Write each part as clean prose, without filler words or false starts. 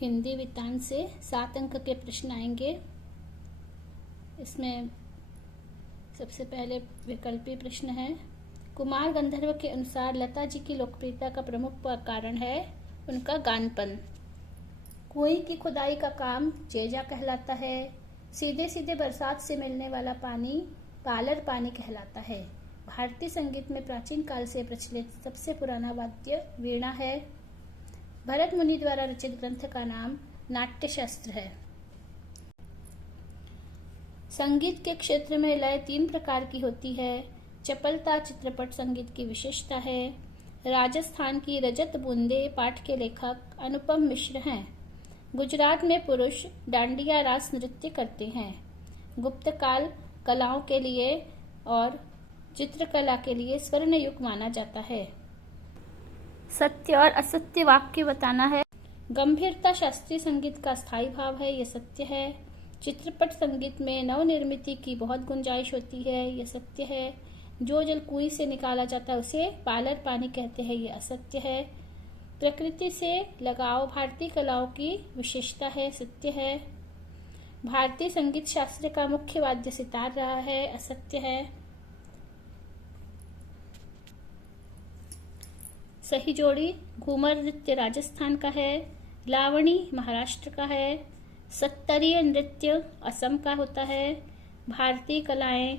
हिंदी वृत्तांत से 7 अंक के प्रश्न आएंगे। इसमें सबसे पहले विकल्पी प्रश्न है। कुमार गंधर्व के अनुसार लता जी की लोकप्रियता का प्रमुख कारण है उनका गानपन। कुएं की खुदाई का काम जेजा कहलाता है। सीधे सीधे बरसात से मिलने वाला पानी पालर पानी कहलाता है। भारतीय संगीत में प्राचीन काल से प्रचलित सबसे पुराना वाद्य वीणा है। भरत मुनि द्वारा रचित ग्रंथ का नाम नाट्यशास्त्र है। संगीत के क्षेत्र में लय 3 प्रकार की होती है। चपलता चित्रपट संगीत की विशेषता है। राजस्थान की रजत बूंदे पाठ के लेखक अनुपम मिश्र हैं। गुजरात में पुरुष डांडिया रास नृत्य करते हैं। गुप्त काल कलाओं के लिए और चित्रकला के लिए स्वर्ण युग माना जाता है। सत्य और असत्य वाक्य बताना है। गंभीरता शास्त्रीय संगीत का स्थायी भाव है, यह सत्य है। चित्रपट संगीत में नवनिर्मिति की बहुत गुंजाइश होती है, यह सत्य है। जो जल कुएं से निकाला जाता है उसे पालर पानी कहते हैं, यह असत्य है। प्रकृति से लगाव भारतीय कलाओं की विशेषता है, सत्य है। भारतीय संगीत शास्त्र का मुख्य वाद्य सितार रहा है, असत्य है। सही जोड़ी घूमर नृत्य राजस्थान का है, लावणी महाराष्ट्र का है। सत्तरीय नृत्य असम का होता है। भारतीय कलाएं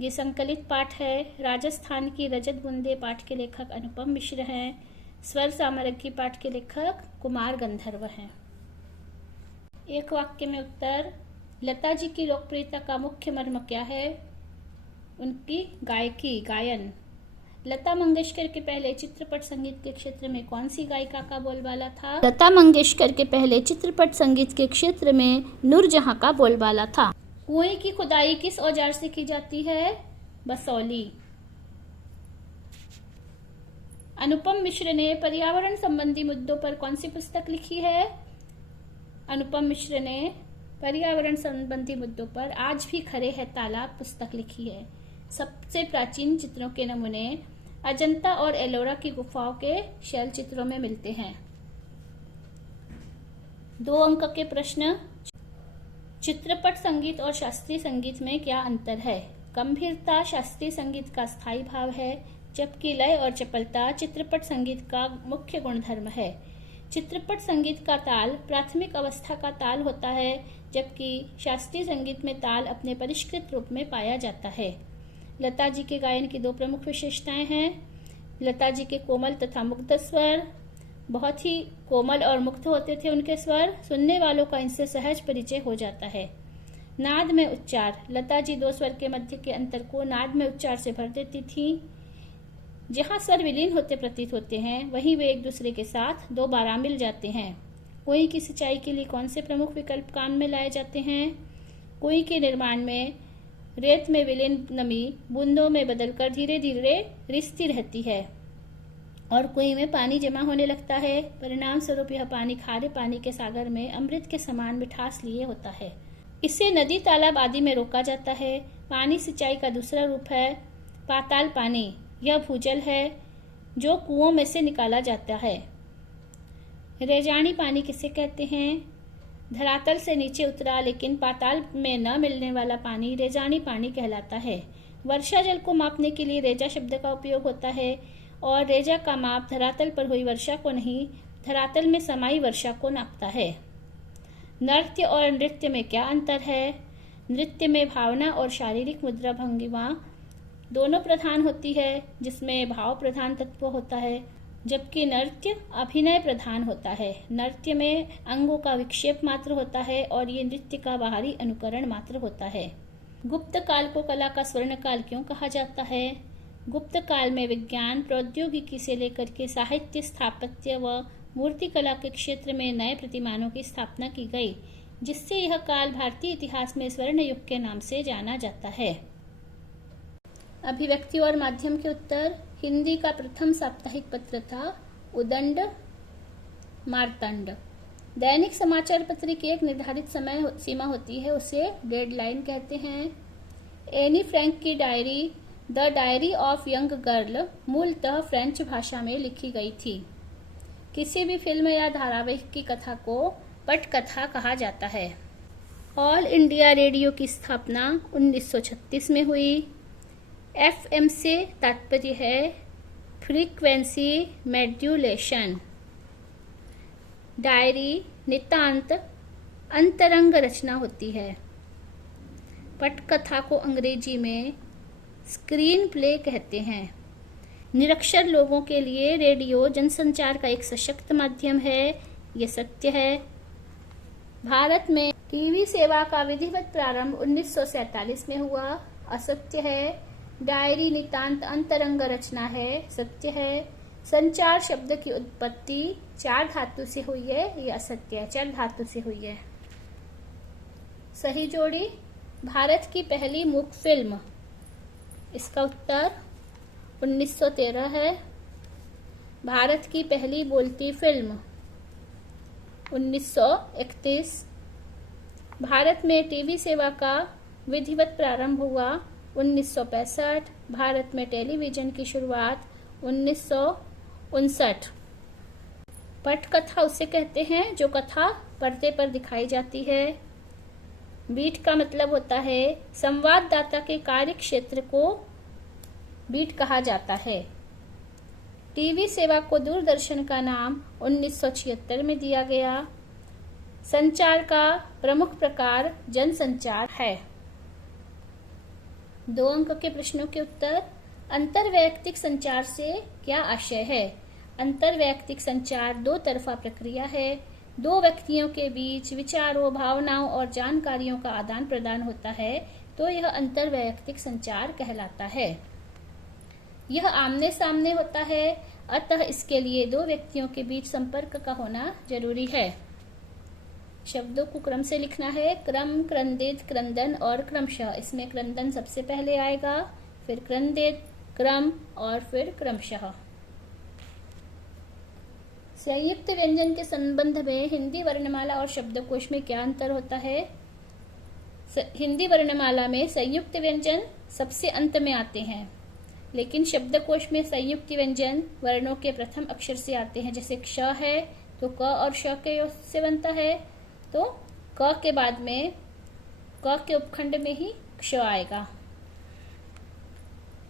ये संकलित पाठ है। राजस्थान की रजत बुंदे पाठ के लेखक अनुपम मिश्र हैं। स्वर सामग्री पाठ के लेखक कुमार गंधर्व हैं। एक वाक्य में उत्तर। लता जी की लोकप्रियता का मुख्य मर्म क्या है? उनकी गायकी गायन। लता मंगेशकर के पहले चित्रपट संगीत के क्षेत्र में कौन सी गायिका का बोलबाला था? लता मंगेशकर के पहले चित्रपट संगीत के क्षेत्र में नूरजहां का बोलबाला था। कुएं की खुदाई किस औजार से की जाती है? बसौली। अनुपम मिश्र ने पर्यावरण संबंधी मुद्दों पर कौन सी पुस्तक लिखी है? अनुपम मिश्र ने पर्यावरण संबंधी मुद्दों पर आज भी खड़े हैं तालाब पुस्तक लिखी है। सबसे प्राचीन चित्रों के नमूने अजंता और एलोरा की गुफाओं के शैल चित्रों में मिलते हैं। 2 अंक के प्रश्न। चित्रपट संगीत और शास्त्रीय संगीत में क्या अंतर है? गंभीरता शास्त्रीय संगीत का स्थायी भाव है, जबकि लय और चपलता चित्रपट संगीत का मुख्य गुणधर्म है। चित्रपट संगीत का ताल प्राथमिक अवस्था का ताल होता है, जबकि शास्त्रीय संगीत में ताल अपने परिष्कृत रूप में पाया जाता है। लता जी के गायन की 2 प्रमुख विशेषताएं हैं। लता जी के कोमल तथा मुग्ध स्वर, बहुत ही कोमल और मुग्ध होते थे उनके स्वर। सुनने वालों का इनसे सहज परिचय हो जाता है। नाद में उच्चार। लता जी 2 स्वर के मध्य के अंतर को नाद में उच्चार से भर देती थी। जहाँ स्वर विलीन होते प्रतीत होते हैं, वहीं वे एक दूसरे के साथ दोबारा मिल जाते हैं। कुएं की सिंचाई के लिए कौन से प्रमुख विकल्प काम में लाए जाते हैं? कुएं के निर्माण में रेत में विलीन नमी बूंदों में बदलकर धीरे धीरे रिसती रहती है और कुएं में पानी जमा होने लगता है। परिणाम स्वरूप यह पानी खारे पानी के सागर में अमृत के समान मिठास लिए होता है। इसे नदी तालाब आदि में रोका जाता है। पानी सिंचाई का दूसरा रूप है पाताल पानी। यह भूजल है जो कुओं में से निकाला जाता है। रेजानी पानी किसे कहते हैं? धरातल से नीचे उतरा लेकिन पाताल में न मिलने वाला पानी रेजानी पानी कहलाता है। वर्षा जल को मापने के लिए रेजा शब्द का उपयोग होता है और रेजा का माप धरातल पर हुई वर्षा को नहीं, धरातल में समाई वर्षा को नापता है। नृत्य और नृत्य में क्या अंतर है? नृत्य में भावना और शारीरिक मुद्रा भंगिमा दोनों प्रधान होती है, जिसमें भाव प्रधान तत्व होता है, जबकि नृत्य अभिनय प्रधान होता है। नृत्य में अंगों का विक्षेप मात्र होता है और ये नृत्य का बाहरी अनुकरण मात्र होता है। गुप्त काल को कला का स्वर्ण काल क्यों कहा जाता है? गुप्त काल में विज्ञान प्रौद्योगिकी से लेकर के साहित्य, स्थापत्य व मूर्ति कला के क्षेत्र में नए प्रतिमानों की स्थापना की गई, जिससे यह काल भारतीय इतिहास में स्वर्ण युग के नाम से जाना जाता है। अभिव्यक्ति और माध्यम के उत्तर। हिंदी का प्रथम साप्ताहिक पत्र था उदंड मार्तंड। दैनिक समाचार पत्र की एक निर्धारित समय सीमा होती है, उसे डेडलाइन कहते हैं। एनी फ्रैंक की diary the diary of young girl मूलतः फ्रेंच भाषा में लिखी गई थी। किसी भी फिल्म या धारावाहिक की कथा को पटकथा कहा जाता है। ऑल इंडिया रेडियो की स्थापना 1936 में हुई। FM से तात्पर्य है फ्रीक्वेंसी मॉड्यूलेशन। डायरी नितांत अंतरंग रचना होती है। पटकथा को अंग्रेजी में स्क्रीन प्ले कहते हैं। निरक्षर लोगों के लिए रेडियो जनसंचार का एक सशक्त माध्यम है, ये सत्य है। भारत में टीवी सेवा का विधिवत प्रारंभ 1947 में हुआ, असत्य है। डायरी नितांत अंतरंग रचना है, सत्य है। संचार शब्द की उत्पत्ति चार धातु से हुई है, ये असत्य है, चल धातु से हुई है। सही जोड़ी, भारत की पहली मूक फिल्म, इसका उत्तर 1913 है। भारत की पहली बोलती फिल्म 1931। भारत में टीवी सेवा का विधिवत प्रारंभ हुआ 1965। भारत में टेलीविजन की शुरुआत 1959। पटकथा उसे कहते हैं जो कथा पर्दे पर दिखाई जाती है। बीट का मतलब होता है संवाददाता के कार्य क्षेत्र को बीट कहा जाता है। टीवी सेवा को दूरदर्शन का नाम 1976 में दिया गया। संचार का प्रमुख प्रकार जनसंचार है। 2 अंक के प्रश्नों के उत्तर। अंतरवैयक्तिक संचार से क्या आशय है? अंतरवैयक्तिक संचार दो तरफा प्रक्रिया है। दो व्यक्तियों के बीच विचारों, भावनाओं और जानकारियों का आदान प्रदान होता है तो यह अंतरवैयक्तिक संचार कहलाता है। यह आमने सामने होता है, अतः इसके लिए दो व्यक्तियों के बीच संपर्क का होना जरूरी है। शब्दों को क्रम से लिखना है। क्रम, क्रंदित, क्रंदन और क्रमशः। इसमें क्रंदन सबसे पहले आएगा, फिर क्रंदित, क्रम और फिर क्रमशः। संयुक्त व्यंजन के संबंध में हिंदी वर्णमाला और शब्दकोश में क्या अंतर होता है? हिंदी वर्णमाला में संयुक्त व्यंजन सबसे अंत में आते हैं, लेकिन शब्दकोश में संयुक्त व्यंजन वर्णों के प्रथम अक्षर से आते हैं। जैसे क्ष है तो क और श के योग से बनता है, तो क के बाद में क के उपखंड में ही क्ष आएगा।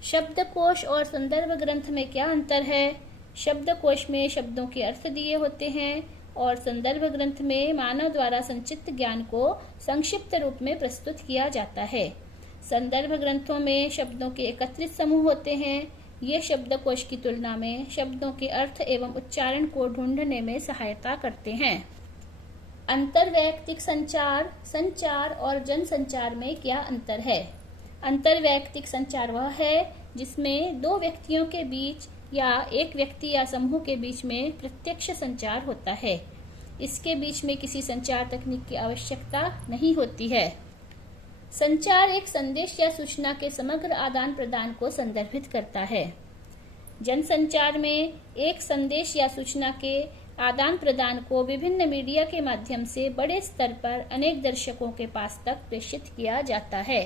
शब्दकोश और संदर्भ ग्रंथ में क्या अंतर है? शब्दकोश में शब्दों के अर्थ दिए होते हैं और संदर्भ ग्रंथ में मानव द्वारा संचित ज्ञान को संक्षिप्त रूप में प्रस्तुत किया जाता है। संदर्भ ग्रंथों में शब्दों के एकत्रित समूह होते हैं। ये शब्दकोश की तुलना में शब्दों के अर्थ एवं उच्चारण को ढूंढने में सहायता करते हैं। अंतरवैयक्तिक संचार, संचार और जनसंचार में क्या अंतर है? अंतरवैयक्तिक संचार वह है जिसमें दो व्यक्तियों के बीच या एक व्यक्ति या समूह के बीच में प्रत्यक्ष संचार होता है। इसके बीच में किसी संचार तकनीक की आवश्यकता नहीं होती है। संचार एक संदेश या सूचना के समग्र आदान प्रदान को संदर्भित करता है। जनसंचार में एक संदेश या सूचना के आदान प्रदान को विभिन्न मीडिया के माध्यम से बड़े स्तर पर अनेक दर्शकों के पास तक प्रेषित किया जाता है।